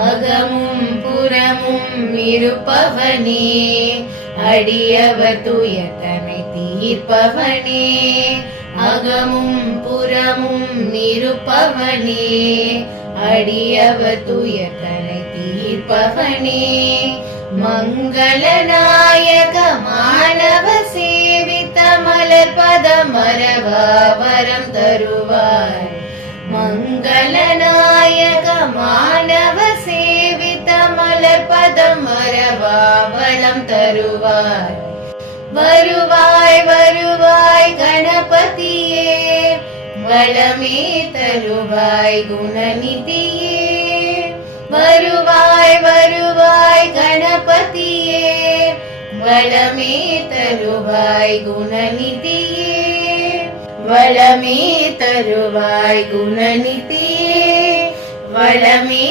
அகமும் புறமும் இருப்பவனே, அடியவர் துயர்தனை தீர்ப்பவனே. அகமும் புறமும் இருப்பவனே, அடியவர் துயர்தனை தீர்ப்பவனே. மங்களநாயக மாணவ சேவித்த மலர் பதமரவா வரம் தருவாய். மங்களநாயக மாணவ சேவித்த மலர் பதமரவா வரம் தருவாய். வருவாய் வருவாய் கணபதியே, வளமே தருவாய் குணநிதியே. வருவாய் வருவாய் கணபதியே, வளமே தருவாய் குணநிதியே. வளமே தருவாய் குணநிதியே, வளமே